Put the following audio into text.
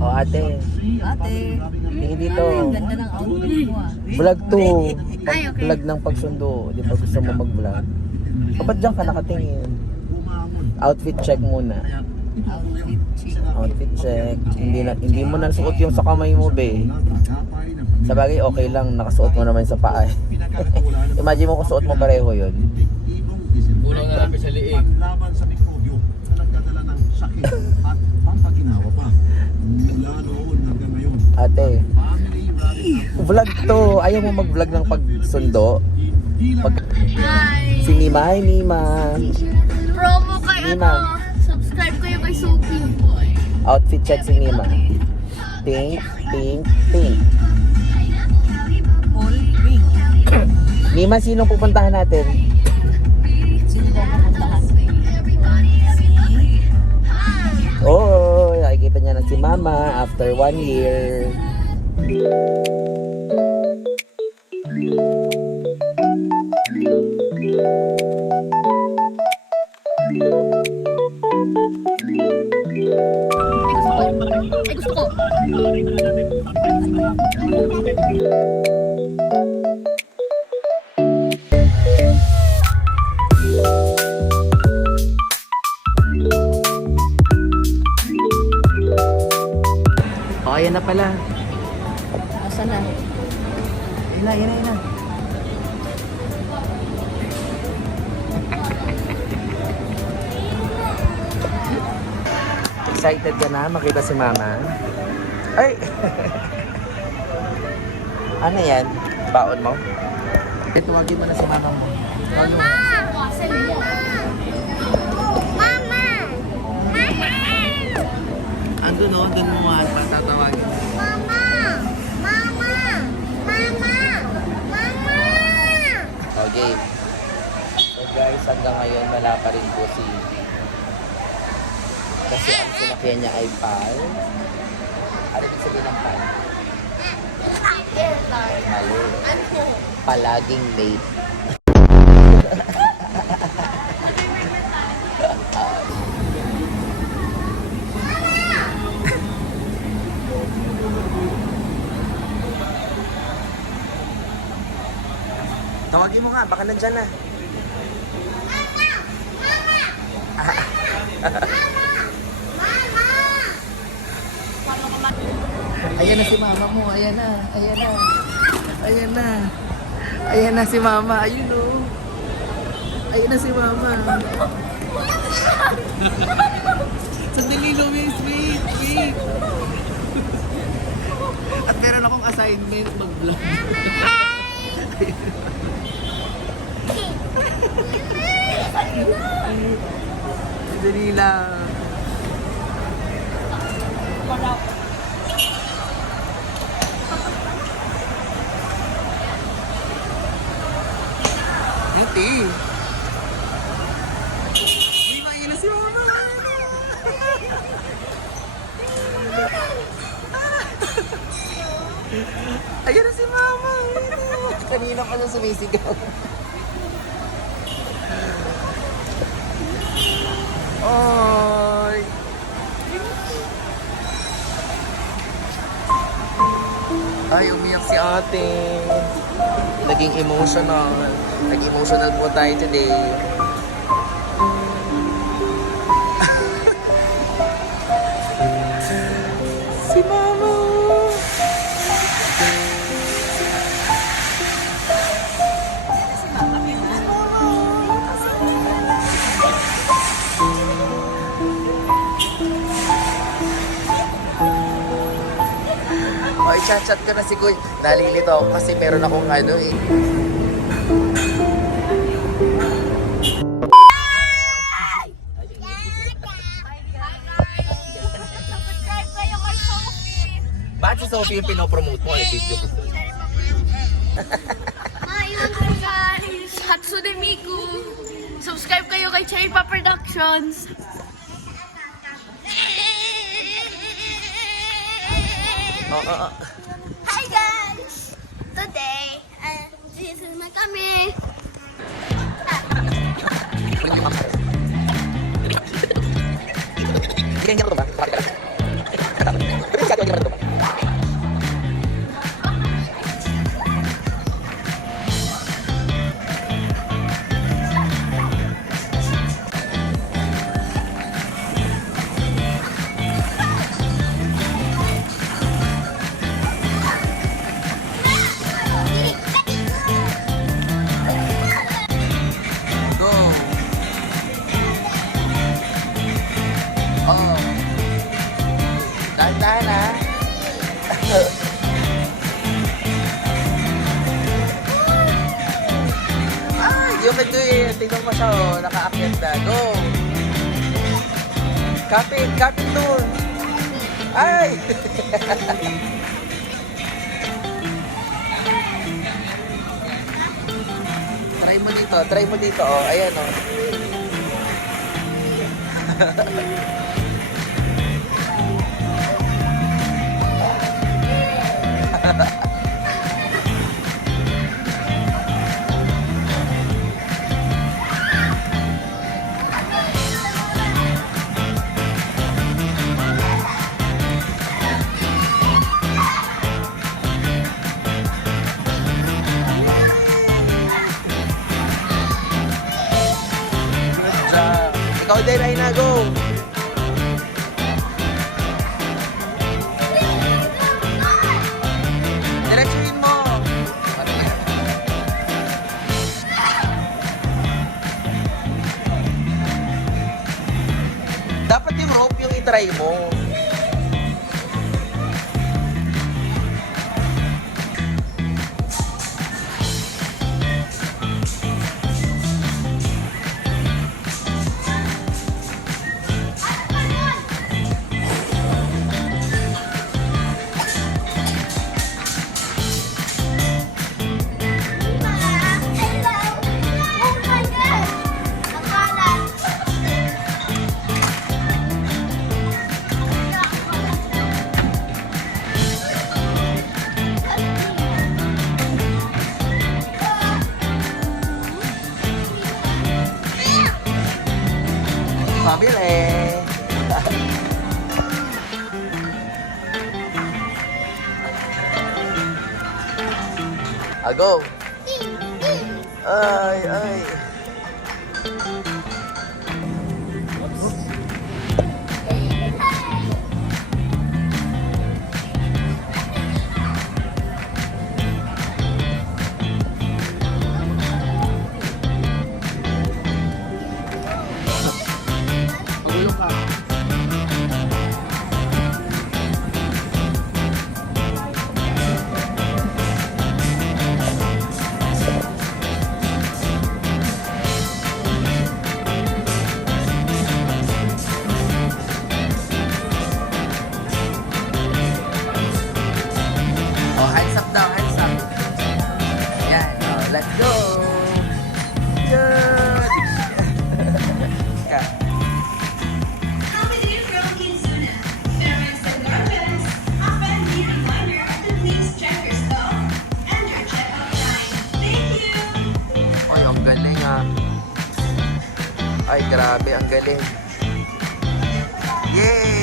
Oh, ate. Ate. Tingin dito. Ganda ng outfit mo ah. Vlog to. Ay, okay. Vlog ng pagsundo. Di ba gusto mo mag-vlog? O, ba't dyan ka nakatingin? Outfit check muna. Outfit chic. Outfit check. Hindi mo na suot yung sa kamay mo, be. Sa bagay, okay lang. Nakasuot mo naman sa paa. Imagine mo kung suot mo pareho yun. Kulang na namin sa liig. Laban sa mikrobyo na nagdadala ng sakit at pampaginawa pa. Mula noon hanggang ngayon. Ate, Family running vlog to. Ayaw mo mag-vlog ng pagsundo? Hi! Si Nima, hi Nima. Promo kay Nima. Subscribe kayo kay Sophie. Outfit check si Nima. Pink, pink, pink. All pink. Nima, sinong pupuntahan natin? Sino ba pupuntahan? Oh, nakikita niya na si Mama after 1 year. Ay, gusto ko. Oh, ayan na pala. Asa na? Ayan na. Excited ka na makita si Mama? Ay! Ano yan? Baon mo? Tuwagin mo na si Mama mo. Ano? Mama! Andun o, andun mo nga patatawagin. Mama! Mama! Mama! Mama! Okay. So guys, hanggang ngayon wala pa rin po si... Kasi ang sinakyan niya ay pal. Ano ibig sabihin ng pal? Mali. Palaging late. Tawagin mo nga, baka nandyan na. Ayan na si Mama mo, ayan na. Ayan na si Mama, ayun o. Ayan na si Mama. Sandali, Luis, wait. At meron akong assignment, mag-vlog. Sandali lang. Beauty. Uy, maingin na si Mama. Ayan na si Mama. Kanina pa siya sumisigaw. Oy. Ay, umiyak si ate. Naging emotional. Nag-emotional po tayo today. Si Mama. Ay, chat-chat ko na si Kuy. Nalilito ako kasi meron akong ano eh. Bakit si Sophie yung pinopromote mo? Video ko. Ayun guys! Hatsune Miku! Subscribe kayo kay Chaipa Productions! Hi guys! Today, dito na kami! Ganyan ko ba? dahan-dahan ha. Ay, you can do it. Tingnan mo siya oh, nakaakyat na. Go! Kapit doon. Ay! Try mo dito oh. Ayan oh. Ikaw din ay go. Diretsuhin mo. Dapat yung rope yung itry mo. Pamili. Go. Ay. Hands up daw, hands up. Yan, let's go. Good. Coming in from Kizuna, Parents and Gardens, a friendly reminder to please check your stock and your checkout time. Thank you! Ay, ang galing ah. Ay, grabe, ang galing. Yay!